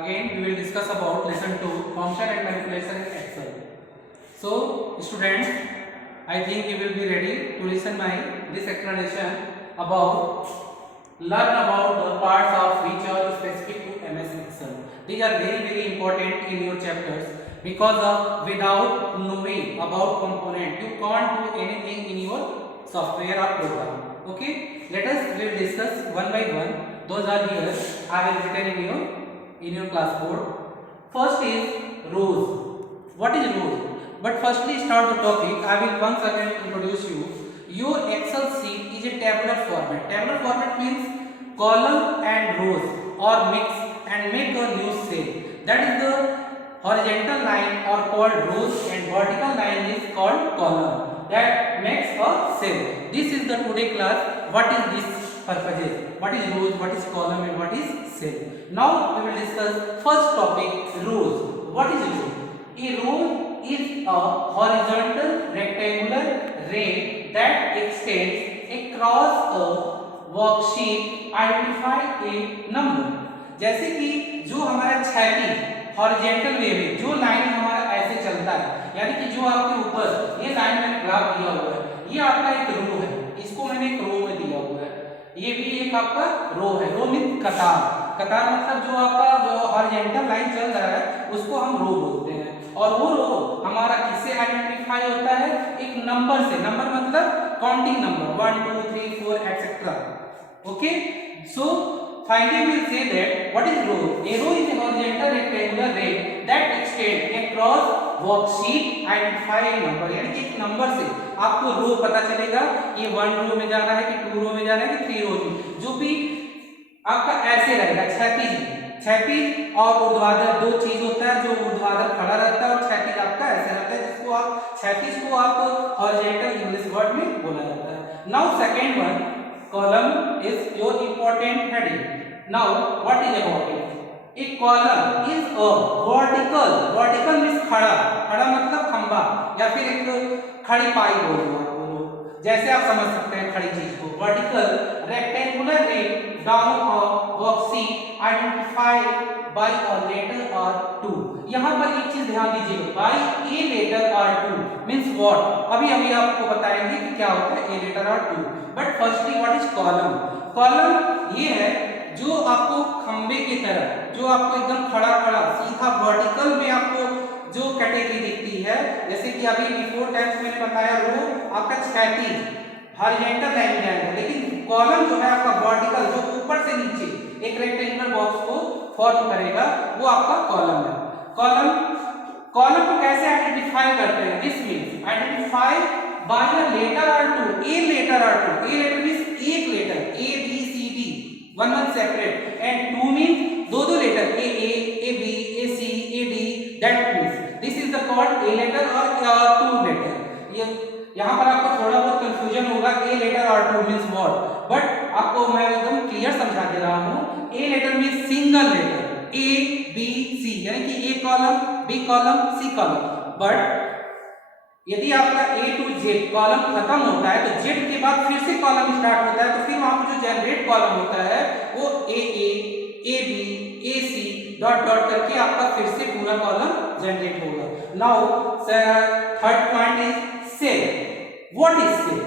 Again, we will discuss about lesson 2 function and manipulation in Excel. So, students, I think you will be ready to listen my this explanation about learn about the parts of which are specific to MS Excel. These are very important in your chapters because of without knowing about component you can't do anything in your software or program. Okay, let us will discuss one by one. Those are here. I will written in your class board. First is rows. What is rows? But firstly start the topic. I will once again introduce you. Your Excel sheet is a tabular format. Tabular format means column and rows or mix and make a new cell. That is the horizontal line are called rows and vertical line is called column. That makes a cell. This is the today class. What is this purposes? What is rows, what is column and what is cell? Now we will discuss first topic, rows. What is row? A row is a horizontal rectangular ray that extends across a worksheet. Identify a number. जैसे कि जो हमारा क्षैतिज horizontal वे में जो line हमारा ऐसे चलता है, यानी कि जो आपके ऊपर ये लाइन मैंने ग्राफ दिया हुआ है, ये आपका एक रो है, इसको मैंने एक रो में दिया हुआ है, ये भी एक आपका रो है। रो मीन कतार। कतार मतलब जो आपका जो हॉरिजॉन्टल लाइन चल रहा है उसको हम रो बोलते हैं। और वो रो हमारा किससे आइडेंटिफाई होता है? एक नंबर से। नंबर मतलब counting number 1 2 3 4 etcetera. Okay, so finally we will say that what is row? A row is a horizontal rectangular ray that extends across worksheet. Identify a number, यानी कि एक नंबर से आपको रो पता चलेगा ये 1 रो में जाना है कि 2 रो में जाना है कि 3 रो में। जो भी आपका ऐसे रहेगा क्षैतिज और ऊर्ध्वाधर दो चीज होता है। जो ऊर्ध्वाधर खड़ा रहता है और क्षैतिज आपका ऐसे रहता है, जिसको आप क्षैतिज को आप हॉरिजॉन्टल इंग्लिश वर्ड में बोला जाता है। Now second one, column is your important heading. Now what is about it? A column is a vertical means खड़ा मतलब खंबा या फिर एक खड़ी पाई बोलो, जैसे आप समझ सकते हैं खड़ी चीज को। Vertical rectangular ray down a worksheet identified by a letter और 2। यहाँ पर एक चीज ध्यान दीजिएगा, बाय ए लेटर और 2 मींस व्हाट। अभी आपको बताएंगे कि क्या होता है ए लेटर और 2। But firstly what is column? Column ये है जो आपको खंबे की तरह, जो आपको एकदम खड़ा सीधा वर्टिकल में आपको जो कैटेगरी दिखती है। जैसे कि अभी बिफोर टाइम्स मैंने बताया रो आपका क्षैतिज हॉरिजॉन्टल लाइन में जाएगा, लेकिन कॉलम जो है आपका वर्टिकल जो ऊपर से नीचे एक रेक्टेंगुलर बॉक्स को फॉर्म करेगा, वो आपका कॉलम है। कॉलम को कैसे आइडेंटिफाई करते हैं? This means identify by a letter और 2। ए लेटर और 2, ए लेटर मींस एक letter A B C D one separate, and 2 means दो letter A B A C A D. That means this is the called A letter और 2 letter. ये यहाँ पर आपको थोड़ा बहुत कंफ्यूजन होगा ए लेटर और 2 मींस व्हाट, बट आपको मैं एकदम क्लियर समझा दे रहा हूँ। A letter means single letter A B C, यानी कि A column B column C column. But यदि आपका ए टू जेड कॉलम खत्म होता है तो जेड के बाद फिर से कॉलम स्टार्ट होता है, तो फिर वहां पर जो जनरेट कॉलम होता है वो ए बी ए सी डॉट करके आपका फिर से पूरा कॉलम जनरेट होगा। Now third point is cell. What is cell?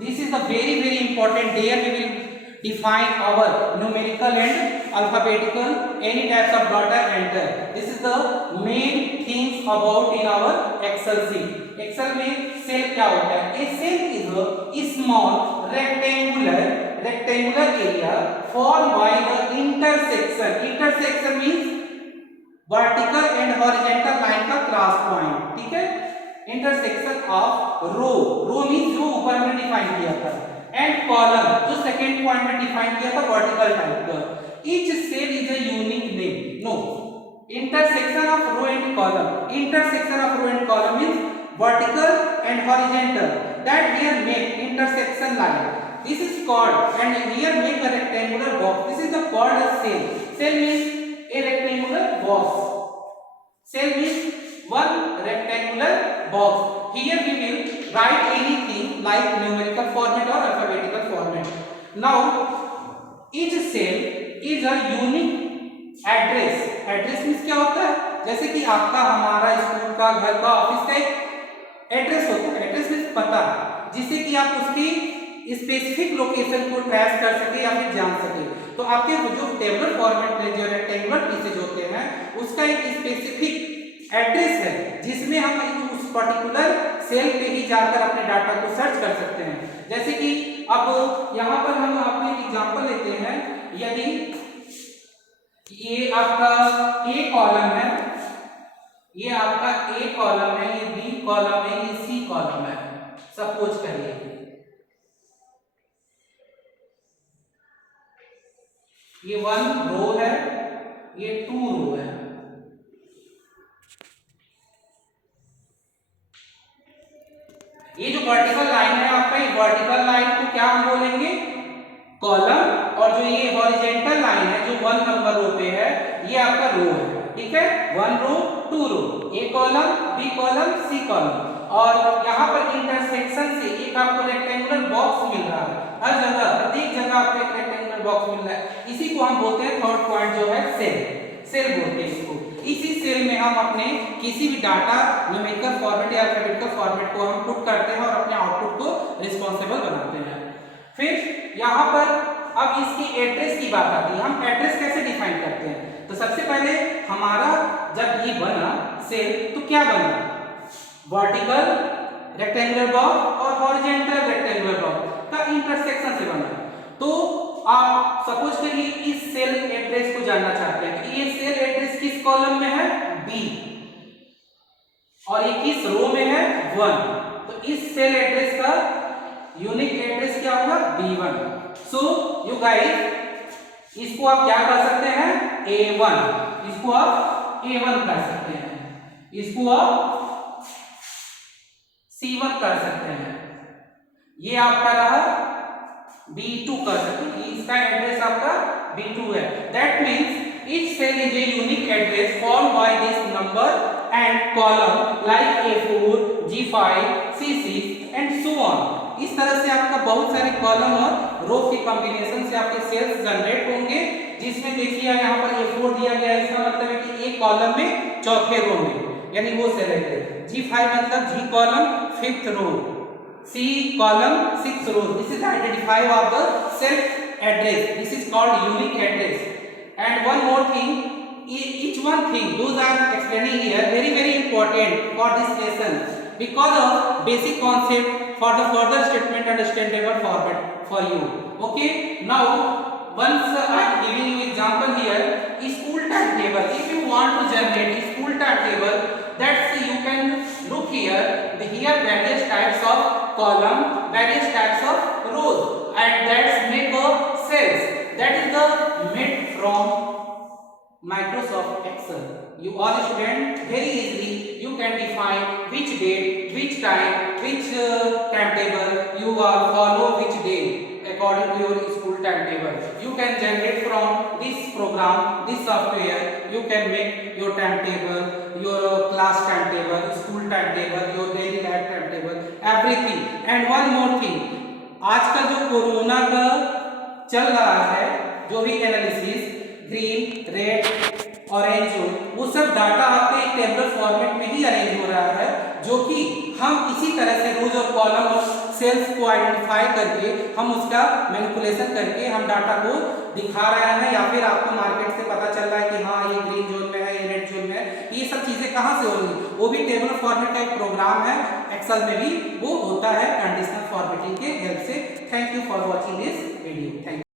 This is the very important. There we will define our numerical and alphabetical any types of data enter. This is the main things about in our Excel sheet. Excel में cell क्या होता है? A cell is a small rectangular area formed by the intersection. Intersection means vertical and horizontal line का cross point, ठीक है? Intersection of row means जो ऊपर हमने डिफाइन किया था, एंड कॉलम जो सेकंड पॉइंट में डिफाइन किया था वर्टिकल टाइप का। Each cell is a unique name. No, intersection of row and column. Intersection of row and column means vertical and horizontal that here make intersection line. This is called and here make a rectangular box. This is the called a cell. Cell means a rectangular box. Cell means one rectangular box. Here we will write anything like numerical format or alphabetical format. Now each cell is a unique address. Address जैसे कि आपका, हमारा, school का, घर का, office का एक address होता है, एड्रेस मीन्स पता, जिससे कि आप उसकी स्पेसिफिक लोकेशन को ट्रेस कर सके या फिर जान सके। तो आपके जो टेबलर फॉर्मेट में जो रेक्टेंगुलर पीसेज होते हैं उसका एक स्पेसिफिक एड्रेस है जिसमें हम उस पर्टिकुलर सेल पे ही जाकर अपने डाटा को सर्च कर सकते हैं। जैसे कि अब यहाँ पर हम आपको एक एग्जांपल लेते हैं, यदि ये आपका ए कॉलम है, ये आपका ए कॉलम है, ये बी कॉलम है, ये सी कॉलम है, सपोज करिए ये 1 रो है, ये 2 रो है। ये जो वर्टिकल लाइन है आपका, ये वर्टिकल लाइन को क्या हम बोलेंगे, कॉलम, और जो ये हॉरिजॉन्टल लाइन है जो 1 नंबर रो पे है ये आपका रो है, ठीक है। 1 row 2 row, A column, B column, C column, और यहाँ पर इंटरसेक्शन से एक आपको रेक्टेंगुलर बॉक्स मिल रहा है, हर जगह प्रत्येक जगह आपको एक रेक्टेंगुलर बॉक्स मिल रहा है। इसी को हम बोलते हैं थर्ड पॉइंट जो है सेल, सेल बोलते हैं इसको। इसी सेल में हम अपने किसी भी डाटा न्यूमेरिकल फॉर्मेट या अल्फाबेटिकल फॉर्मेट को हम पुट करते हैं और अपने आउटपुट को रिस्पॉन्सिबल बनाते हैं। फिर यहाँ पर अब इसकी एड्रेस की बात आती है, हम एड्रेस कैसे डिफाइन करते हैं। तो सबसे पहले हमारा जब ये बना सेल तो क्या बना, वर्टिकल रेक्टेंगुलर बॉक्स और हॉरिजॉन्टल रेक्टेंगुलर बॉक्स का इंटरसेक्शन से बना। तो आप सपोज करिए इस सेल एड्रेस को जानना चाहते हैं कि ये सेल एड्रेस किस कॉलम में है, बी, और ये किस रो में है, 1। तो इस सेल एड्रेस का यूनिक एड्रेस क्या होगा, B1। सो यू गाइस इसको आप क्या कर सकते हैं, A1, इसको आप A1 कर सकते हैं, इसको आप C1 कर सकते हैं, ये आपका रहा B2 कर सकते हैं, इसका एड्रेस आपका B2 है। That means each cell is a unique address formed by this number and column like A4, G5, C6 and so on। इस तरह से आपका बहुत सारे कॉलम और रो के कॉम्बिनेशन से आपके सेल्स जनरेट होंगे, जिसमें देखिए यहाँ पर A4 दिया गया है, इसका मतलब है कि एक कॉलम में चौथे रो में, यानी वो सेल है। G5 मतलब G column 5th row, C column 6th row। This is the identifier of the self address. This is called unique address. And one more thing, each one thing those are explaining here very important for this lesson because of basic concept for the further statement understandable format for you. Okay. Now once I am giving you example here, school timetable. If you want to generate school timetable, that's you can look here. Here various types of column, various types of rows, and that's make a cells. That is the made from Microsoft Excel. You all students very easily you can define which date, which time, which timetable you are follow which day according to your school timetable. You can generate from this program, this software. You can make your timetable, your class timetable, school timetable, your daily life timetable, everything. And one more thing, आजकल जो corona का चल रहा है, जो भी analysis green, red, orange हो, वो सब डाटा आपके एक टेबल फॉर्मेट में ही अरेंज हो रहा है, जो कि हम इसी तरह से रोज और कॉलम और सेल्स को आइडेंटिफाई करके हम उसका मैनिपुलेशन करके हम डाटा को दिखा रहे हैं, या फिर आपको मार्केट से पता चल रहा है कि हाँ ये ग्रीन जोन में है, ये रेड जोन में है। ये सब चीजें कहाँ से होंगी, वो भी टेबल फॉर्मेट का एक प्रोग्राम है, एक्सेल में भी वो होता है कंडीशनल फॉर्मेटिंग के हेल्प से। Thank you for watching this video. Thank you.